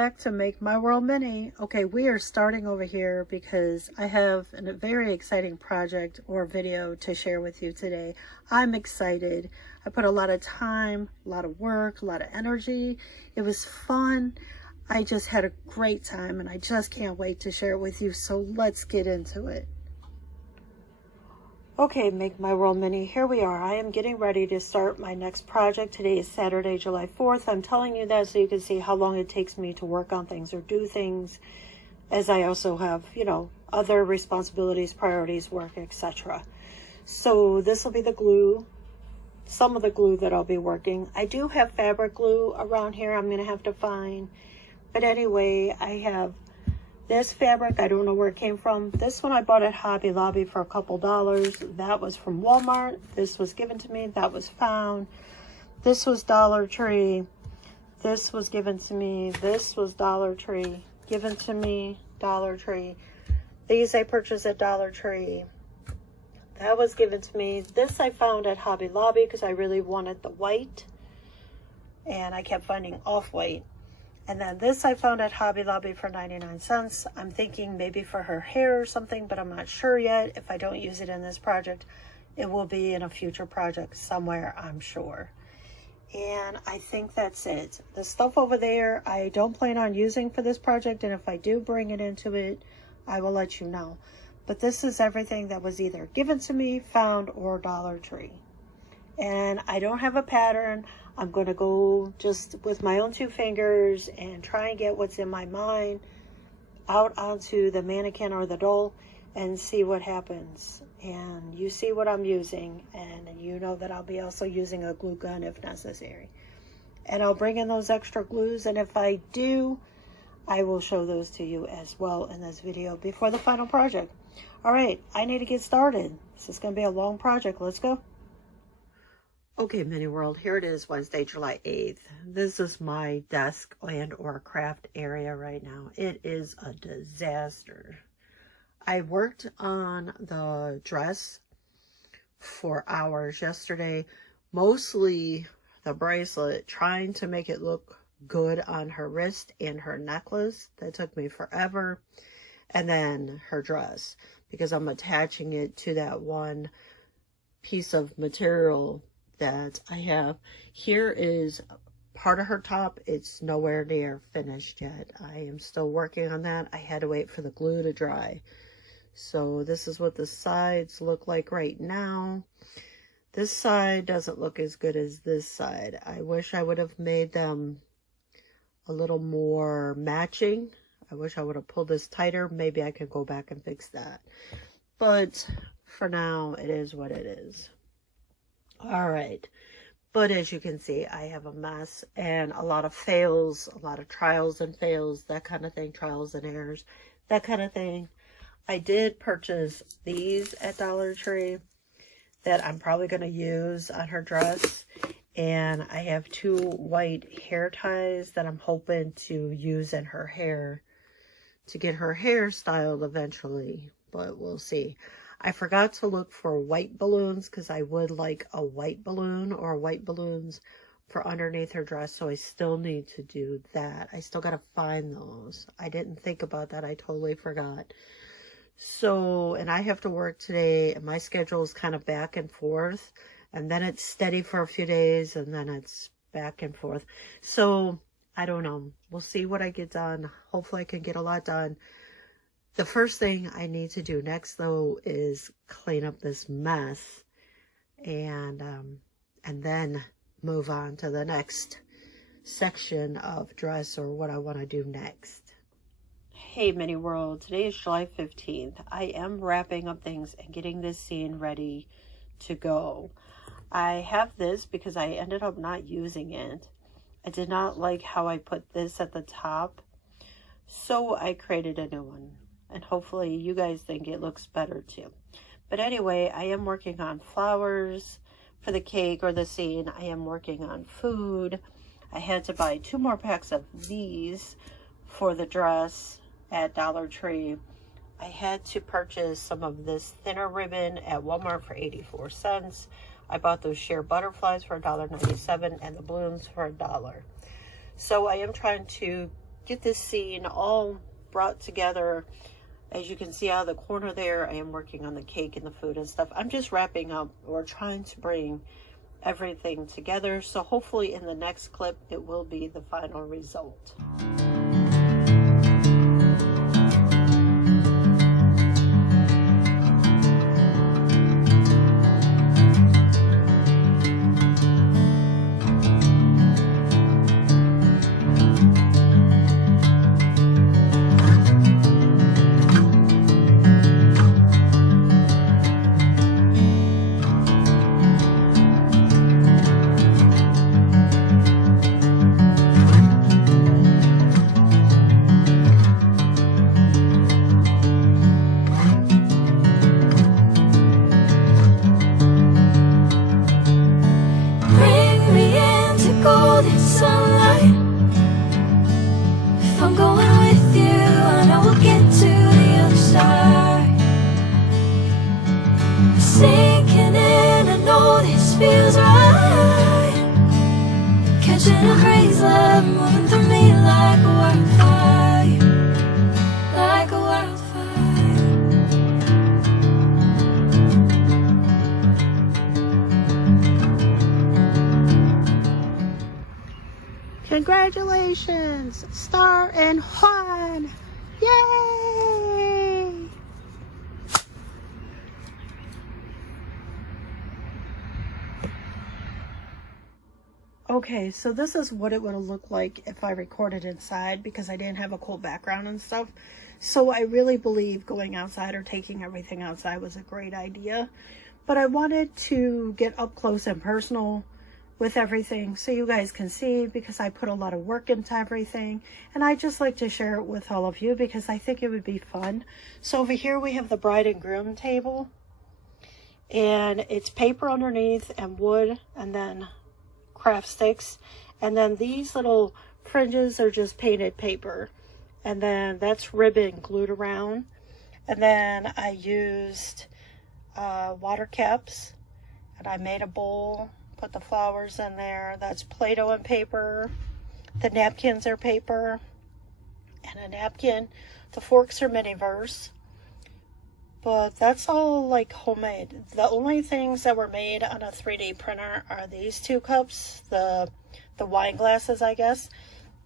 back to Make My World Mini. Okay, we are starting over here because I have a very exciting project or video to share with you today. I'm excited. I put a lot of time, a lot of work, a lot of energy. It was fun. I just had a great time and I just can't wait to share it with you. So let's get into it. Okay, Make My World Mini, here we are. I am getting ready to start my next project. Today is Saturday, July 4th. I'm telling you that so you can see how long it takes me to work on things or do things, as I also have, other responsibilities, priorities, work, etc. So this will be the glue, some of the glue that I'll be working. I do have fabric glue around here I'm going to have to find. But anyway, I have this fabric. I don't know where it came from. This one I bought at Hobby Lobby for a couple dollars. That was from Walmart. This was given to me. That was found. This was Dollar Tree. This was given to me. This was Dollar Tree. Given to me. Dollar Tree. These I purchased at Dollar Tree. That was given to me. This I found at Hobby Lobby because I really wanted the white. And I kept finding off-white. And then this I found at Hobby Lobby for 99 cents. I'm thinking maybe for her hair or something, but I'm not sure yet. If I don't use it in this project, it will be in a future project somewhere, I'm sure. And I think that's it. The stuff over there, I don't plan on using for this project. And if I do bring it into it, I will let you know. But this is everything that was either given to me, found, or Dollar Tree. And I don't have a pattern. I'm going to go just with my own two fingers and try and get what's in my mind out onto the mannequin or the doll and see what happens. And you see what I'm using, and you know that I'll be also using a glue gun if necessary. And I'll bring in those extra glues, and if I do, I will show those to you as well in this video before the final project. All right, I need to get started. This is going to be a long project. Let's go. Okay, Mini World, here it is, Wednesday, July 8th. This is my desk and or craft area right now. It is a disaster. I worked on the dress for hours yesterday, mostly the bracelet, trying to make it look good on her wrist and her necklace. That took me forever. And then her dress, because I'm attaching it to that one piece of material that I have. Here is part of her top. It's nowhere near finished yet. I am still working on that. I had to wait for the glue to dry. So this is what the sides look like right now. This side doesn't look as good as this side. I wish I would have made them a little more matching. I wish I would have pulled this tighter. Maybe I could go back and fix that. But for now, it is what it is. All right, but as you can see, I have a mess and a lot of fails, a lot of trials and fails, that kind of thing, trials and errors, that kind of thing. I did purchase these at Dollar Tree that I'm probably going to use on her dress, and I have two white hair ties that I'm hoping to use in her hair to get her hair styled eventually, but we'll see. I forgot to look for white balloons because I would like a white balloon or white balloons for underneath her dress. So I still need to do that. I still got to find those. I didn't think about that. I totally forgot. So, and I have to work today, and my schedule is kind of back and forth. And then it's steady for a few days, and then it's back and forth. So I don't know. We'll see what I get done. Hopefully I can get a lot done. The first thing I need to do next, though, is clean up this mess and then move on to the next section of dress or what I want to do next. Hey, Mini World. Today is July 15th. I am wrapping up things and getting this scene ready to go. I have this because I ended up not using it. I did not like how I put this at the top, so I created a new one. And hopefully you guys think it looks better too. But anyway, I am working on flowers for the cake or the scene. I am working on food. I had to buy 2 more packs of these for the dress at Dollar Tree. I had to purchase some of this thinner ribbon at Walmart for 84 cents. I bought those sheer butterflies for $1.97 and the balloons for $1. So I am trying to get this scene all brought together. As you can see out of the corner there, I am working on the cake and the food and stuff. I'm just wrapping up or trying to bring everything together. So hopefully in the next clip, it will be the final result. Congratulations, Star and Juan! Yay! Okay, so this is what it would have looked like if I recorded inside, because I didn't have a cool background and stuff. So I really believe going outside or taking everything outside was a great idea. But I wanted to get up close and personal with everything so you guys can see, because I put a lot of work into everything, and I just like to share it with all of you because I think it would be fun. So over here we have the bride and groom table, and it's paper underneath and wood and then craft sticks, and then these little fringes are just painted paper, and then that's ribbon glued around, and then I used water caps, and I made a bowl, put the flowers in there. That's Play-Doh and paper. The napkins are paper and a napkin. The forks are mini-verse, but that's all like homemade. The only things that were made on a 3D printer are these two cups, the wine glasses, I guess,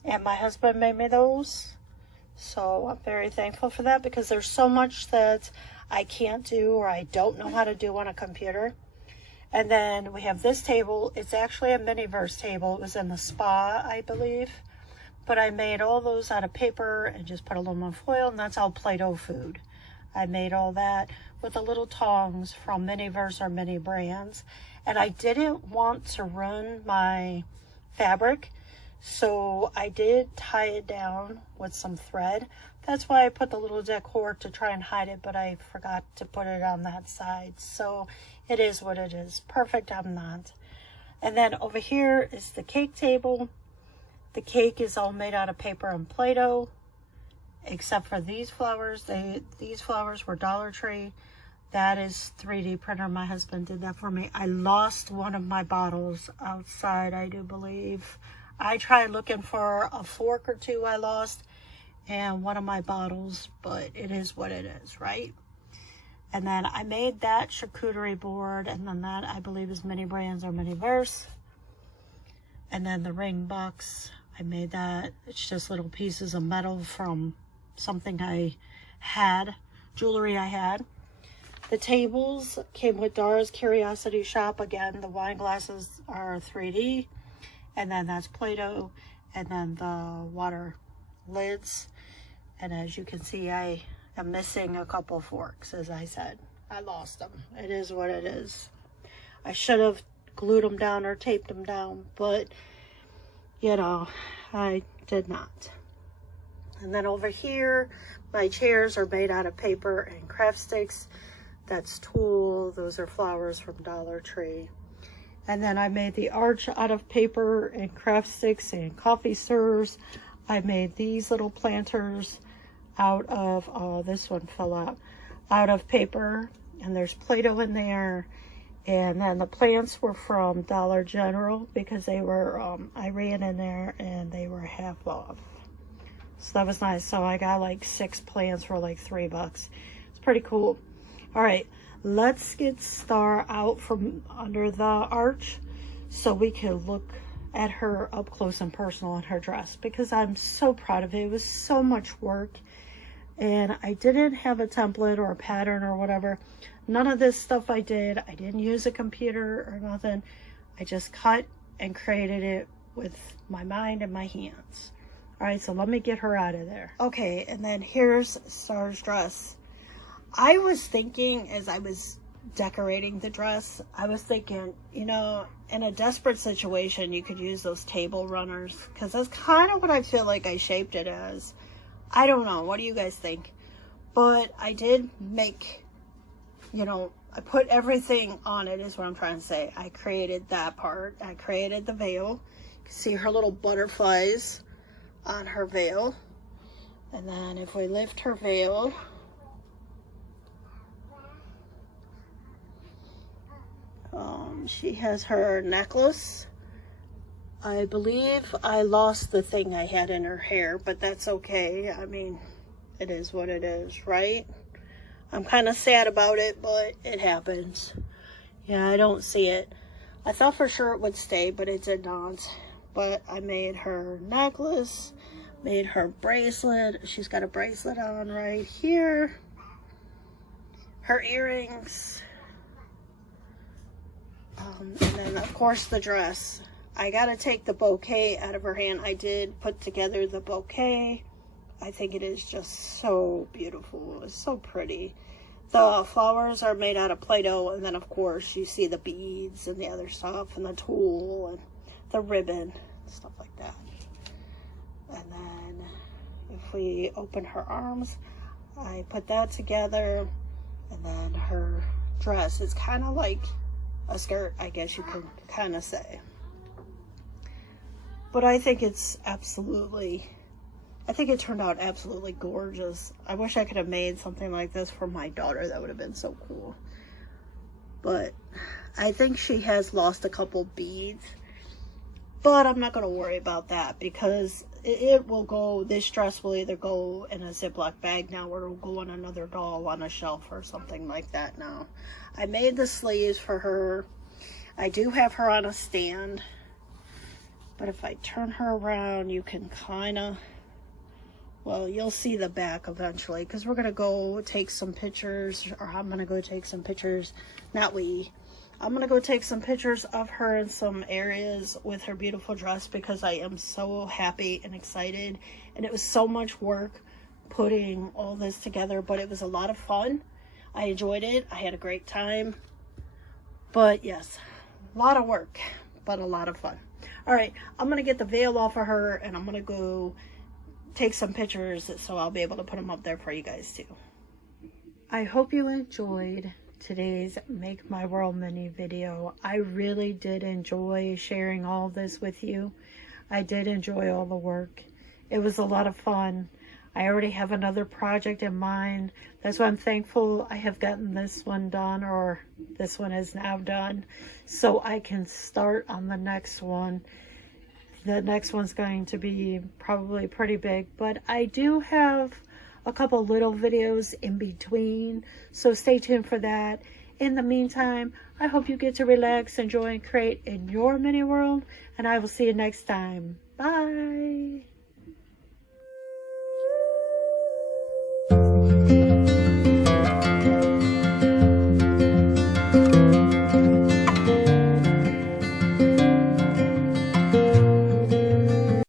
and my husband made me those. So I'm very thankful for that, because there's so much that I can't do or I don't know how to do on a computer. And then we have this table. It's actually a mini-verse table. It was in the spa, I believe. But I made all those out of paper and just put aluminum foil, and that's all Play-Doh food. I made all that with the little tongs from Mini-Verse or Mini Brands. And I didn't want to ruin my fabric, so I did tie it down with some thread. That's why I put the little decor to try and hide it, but I forgot to put it on that side. So it is what it is. Perfect, I'm not. And then over here is the cake table. The cake is all made out of paper and Play-Doh, except for these flowers. These flowers were Dollar Tree. That is 3D printer. My husband did that for me. I lost one of my bottles outside, I do believe. I tried looking for a fork or two I lost, and one of my bottles, but it is what it is, right? And then I made that charcuterie board, and then that I believe is Mini Brands or Mini-Verse. And then the ring box, I made that. It's just little pieces of metal from something I had, jewelry I had. The tables came with Dara's Curiosity Shop. Again, the wine glasses are 3D, and then that's Play-Doh, and then the water lids. And as you can see, I am missing a couple forks. As I said, I lost them. It is what it is. I should have glued them down or taped them down, but you know, I did not. And then over here, my chairs are made out of paper and craft sticks. That's tulle. Those are flowers from Dollar Tree. And then I made the arch out of paper and craft sticks and coffee stirrers. I made these little planters out of, oh, this one fell out of paper, and there's Play-Doh in there. And then the plants were from Dollar General, because they were, I ran in there and they were half off. So that was nice. So I got like 6 plants for like $3. It's pretty cool. All right, let's get Star out from under the arch so we can look at her up close and personal in her dress, because I'm so proud of it. It was so much work, and I didn't have a template or a pattern or whatever. None of this stuff I did. I didn't use a computer or nothing. I just cut and created it with my mind and my hands. All right, so let me get her out of there. Okay, and then here's Star's dress. I was thinking as I was decorating the dress, I was thinking, you know, in a desperate situation, you could use those table runners, because that's kind of what I feel like I shaped it as. I don't know. What do you guys think? But I did make, you know, I put everything on it is what I'm trying to say. I created that part. I created the veil. You can see her little butterflies on her veil. And then if we lift her veil, she has her necklace. I believe I lost the thing I had in her hair, but that's okay. I mean, it is what it is, right? I'm kind of sad about it, but it happens. Yeah, I don't see it. I thought for sure it would stay, but it did not. But I made her necklace, made her bracelet. She's got a bracelet on right here. Her earrings. And then, of course, the dress. I gotta take the bouquet out of her hand. I did put together the bouquet. I think it is just so beautiful. It's so pretty. The flowers are made out of Play-Doh, and then, of course, you see the beads and the other stuff, and the tulle, and the ribbon, and stuff like that. And then, if we open her arms, I put that together, and then her dress is kind of like a skirt, I guess you could kind of say. But I think it's absolutely, I think it turned out absolutely gorgeous. I wish I could have made something like this for my daughter. That would have been so cool. But I think she has lost a couple beads. But I'm not going to worry about that, because it will go, this dress will either go in a Ziploc bag now, or it'll go on another doll on a shelf or something like that now. I made the sleeves for her. I do have her on a stand. But if I turn her around, you can kind of, well, you'll see the back eventually, because we're going to go take some pictures, or I'm going to go take some pictures, I'm going to go take some pictures of her in some areas with her beautiful dress, because I am so happy and excited, and it was so much work putting all this together, but it was a lot of fun. I enjoyed it. I had a great time. But yes, a lot of work, but a lot of fun. All right, I'm going to get the veil off of her, and I'm going to go take some pictures, so I'll be able to put them up there for you guys too. I hope you enjoyed today's Make My World Mini video. I really did enjoy sharing all this with you. I did enjoy all the work. It was a lot of fun. I already have another project in mind. That's why I'm thankful I have gotten this one done, or this one is now done, so I can start on the next one. The next one's going to be probably pretty big, but I do have a couple little videos in between, so stay tuned for that. In the meantime, I hope you get to relax, enjoy, and create in your mini world, and I will see you next time. Bye!